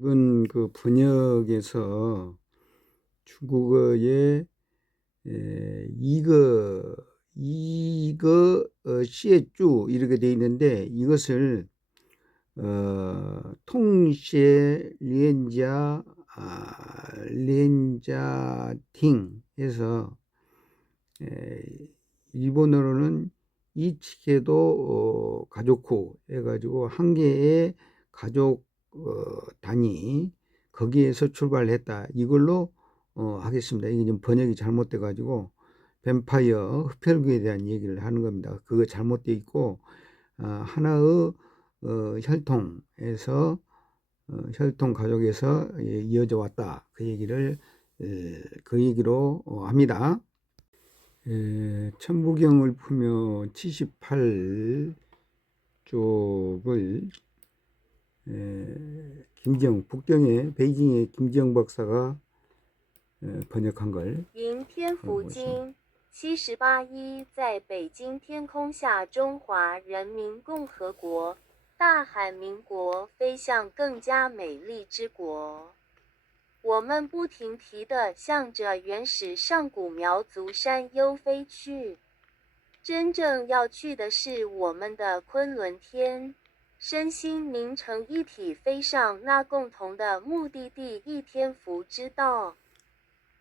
이번 그 번역에서 중국어에 시에쭈 이렇게 돼 있는데 이것을 통시에 렌자팅 해서 일본어로는 이치케도 가족쿠 해가지고 한 개의 가족 단위 거기에서 출발했다. 이걸로 하겠습니다. 이게 좀 번역이 잘못돼 가지고 뱀파이어 흡혈귀에 대한 얘기를 하는 겁니다. 그거 잘못돼 있고 하나의 혈통에서 혈통 가족에서 이어져 왔다. 그 얘기로 합니다. 천부경을 풀며 78쪽을 북경의 베이징의 김지영 박사가 번역한 걸 迎天福经78一在北京天空下中华人民共和国大韩民国飞向更加美丽之国。我们不停蹄地向着原始上古苗族山丘飞去，真正要去的是我们的昆仑天，身心凝成一体飞上那共同的目的地一天福之道。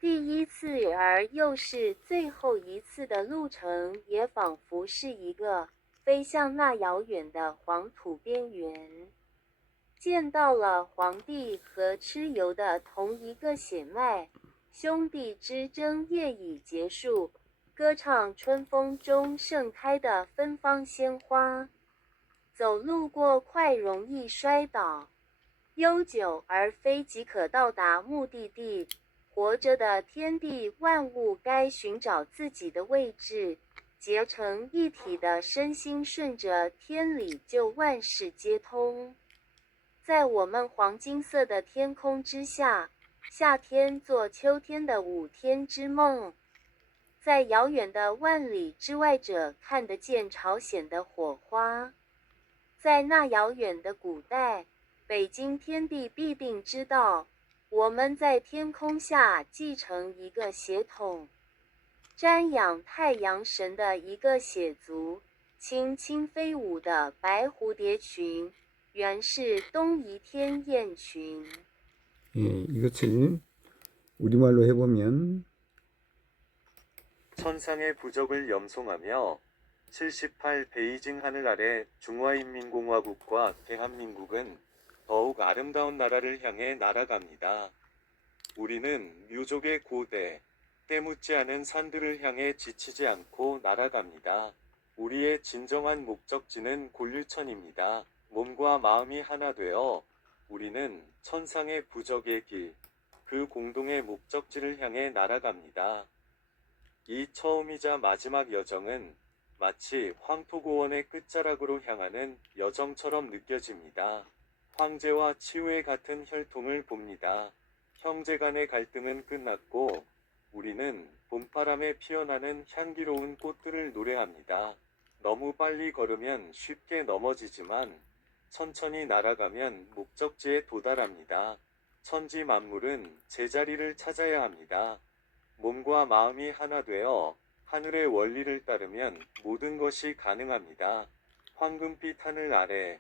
第一次而又是最后一次的路程，也仿佛是一个飞向那遥远的黄土边缘。见到了皇帝和蚩尤的同一个血脉，兄弟之争业已结束，歌唱春风中盛开的芬芳鲜花。走路过快容易摔倒，悠久而非即可到达目的地。活着的天地万物该寻找自己的位置，结成一体的身心顺着天理，就万事皆通。在我们黄金色的天空之下，夏天做秋天的5天之梦。在遥远的万里之外者看得见朝鲜的火花。在那遥远的古代，北京天地必定知道，我们在天空下继承一个血统，瞻仰太阳神的一个血族，轻轻飞舞的白蝴蝶群，原是东夷天雁群。 이것을 우리말로 해보면 천상의 부적을 염송하며 78 베이징 하늘 아래 중화인민공화국과 대한민국은 더욱 아름다운 나라를 향해 날아갑니다. 우리는 묘족의 고대, 때묻지 않은 산들을 향해 지치지 않고 날아갑니다. 우리의 진정한 목적지는 곤류천입니다. 몸과 마음이 하나 되어 우리는 천상의 부적의 길, 그 공동의 목적지를 향해 날아갑니다. 이 처음이자 마지막 여정은 마치 황토고원의 끝자락으로 향하는 여정처럼 느껴집니다. 황제와 치우의 같은 혈통을 봅니다. 형제 간의 갈등은 끝났고 우리는 봄바람에 피어나는 향기로운 꽃들을 노래합니다. 너무 빨리 걸으면 쉽게 넘어지지만 천천히 날아가면 목적지에 도달합니다. 천지 만물은 제자리를 찾아야 합니다. 몸과 마음이 하나 되어 하늘의 원리를 따르면 모든 것이 가능합니다. 황금빛 하늘 아래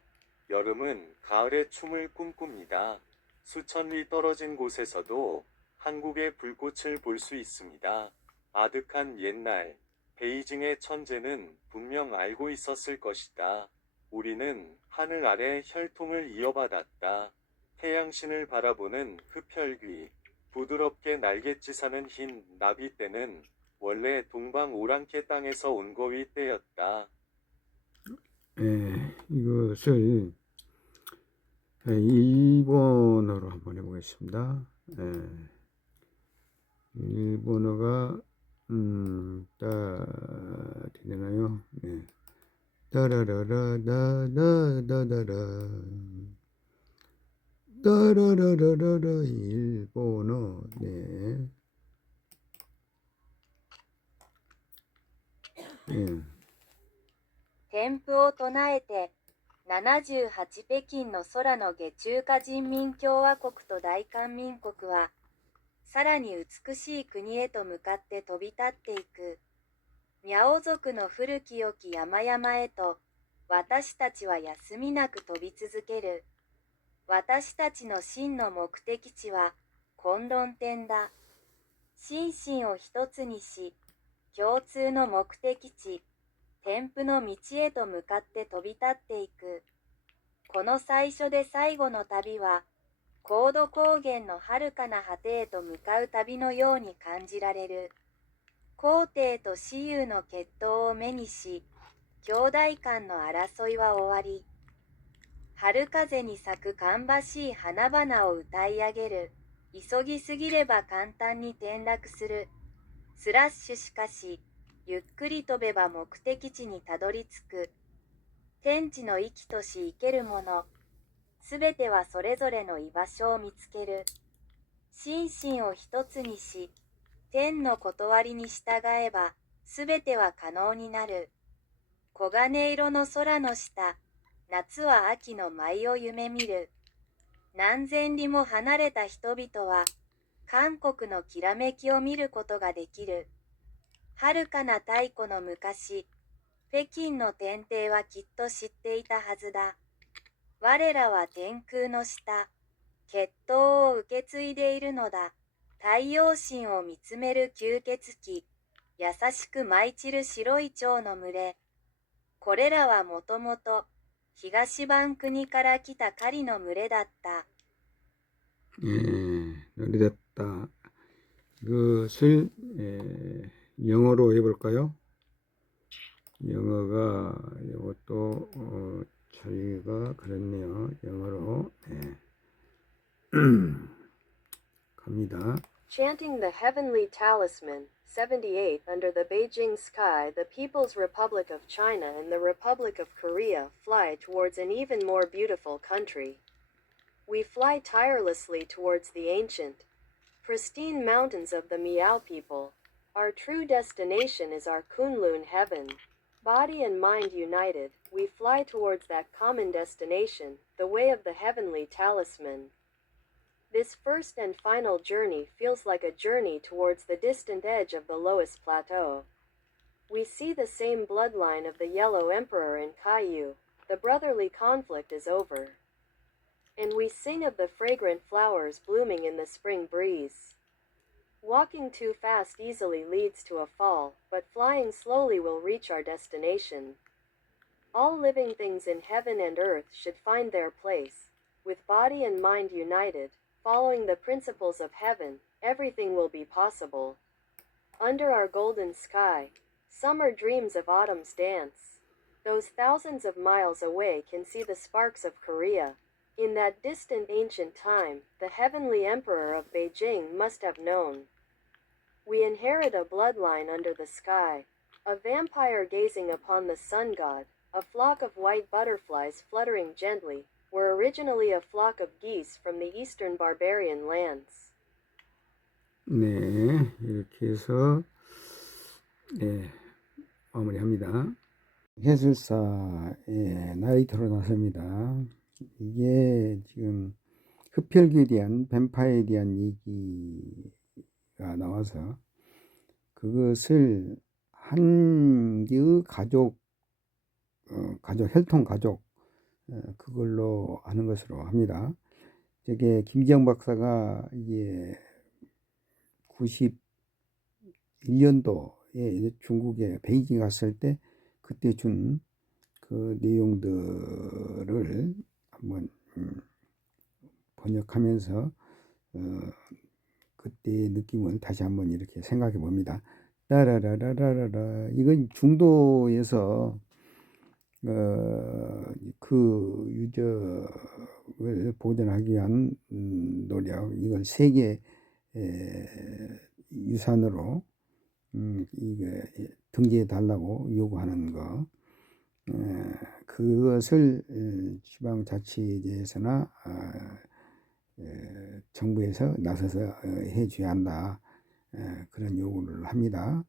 여름은 가을의 춤을 꿈꿉니다. 수천 리 떨어진 곳에서도 한국의 불꽃을 볼 수 있습니다. 아득한 옛날 베이징의 천재는 분명 알고 있었을 것이다. 우리는 하늘 아래 혈통을 이어받았다. 태양신을 바라보는 흡혈귀, 부드럽게 날갯짓하는 흰 나비떼는 원래 동방 오랑캐 땅에서 온 거위 떼였다. 이것을 일본어로 한번 해보겠습니다. 일본어가 되나요? 따라라라라라라라 따라라라라라 일본어. 네. 天符を唱えて78北京の空の下中華人民共和国と大韓民国は、さらに美しい国へと向かって飛び立っていく。ミャオ族の古き良き山々へと、私たちは休みなく飛び続ける。私たちの真の目的地は、混沌点だ。心身を一つにし、共通の目的地、天賦の道へと向かって飛び立っていく。この最初で最後の旅は、高度高原の遥かな果てへと向かう旅のように感じられる。皇帝と私有の決闘を目にし、兄弟間の争いは終わり、春風に咲く芳しい花々を歌い上げる。急ぎすぎれば簡単に転落する。スラッシュしかし、ゆっくり飛べば目的地にたどり着く。天地の生きとし生けるもの、すべてはそれぞれの居場所を見つける。心身を一つにし、天の断りに従えば、すべては可能になる。黄金色の空の下、夏は秋の舞を夢見る。何千里も離れた人々は、韓国のきらめきを見ることができる。遥かな太古の昔、北京の天帝はきっと知っていたはずだ。我らは天空の下、血統を受け継いでいるのだ。太陽神を見つめる吸血鬼、優しく舞い散る白い蝶の群れ。これらはもともと、東番国から来た狩りの群れだった。노래됐다. 이것을 영어로 해볼까요? 영어가 이것도 저희가 그랬네요. 영어로 갑니다. Chanting the heavenly talisman, 78 under the Beijing sky, the People's Republic of China and the Republic of Korea fly towards an even more beautiful country. We fly tirelessly towards the ancient, pristine mountains of the Miao people. Our true destination is our Kunlun heaven. Body and mind united, we fly towards that common destination, the way of the heavenly talisman. This first and final journey feels like a journey towards the distant edge of the Loess Plateau. We see the same bloodline of the Yellow Emperor in Kaiyu. The brotherly conflict is over. And we sing of the fragrant flowers blooming in the spring breeze. Walking too fast easily leads to a fall, but flying slowly will reach our destination. All living things in heaven and earth should find their place. With body and mind united, following the principles of heaven, everything will be possible. Under our golden sky, summer dreams of autumn's dance. Those thousands of miles away can see the sparks of Korea. In that distant ancient time, the heavenly emperor of Beijing must have known. We inherit a bloodline under the sky, a vampire gazing upon the sun god, a flock of white butterflies fluttering gently, were originally a flock of geese from the eastern barbarian lands. 네, 이렇게 해서 마무리합니다. 해설사의 나레이터로 나섭니다. 이게 지금 흡혈귀에 대한 뱀파이어에 대한 얘기가 나와서 그것을 한 개의 가족, 혈통 가족 그걸로 하는 것으로 합니다. 저게 김지영 박사가 이게 91년도에 중국에 베이징 갔을 때 그때 준 그 내용들을 한번 번역하면서 그때의 느낌을 다시 한번 이렇게 생각해 봅니다. 따라라라라라 이건 중도에서 그 유적을 보존하기 위한 노력, 이걸 세계 유산으로 이게 등재해 달라고 요구하는 거, 그것을 지방자치제에서나 정부에서 나서서 해줘야 한다, 그런 요구를 합니다.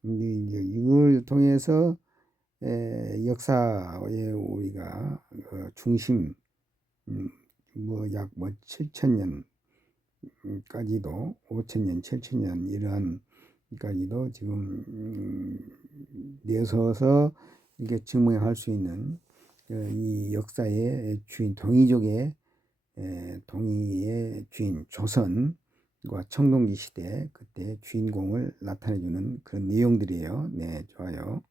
근데 이제 이걸 통해서 역사에 우리가 중심 약 7,000년까지도 5,000년, 7,000년 이러한까지도 지금 내서서 이게 증명할 수 있는 이 역사의 주인 동이족의 동이의 주인 조선과 청동기 시대 그때 주인공을 나타내주는 그런 내용들이에요. 네, 좋아요.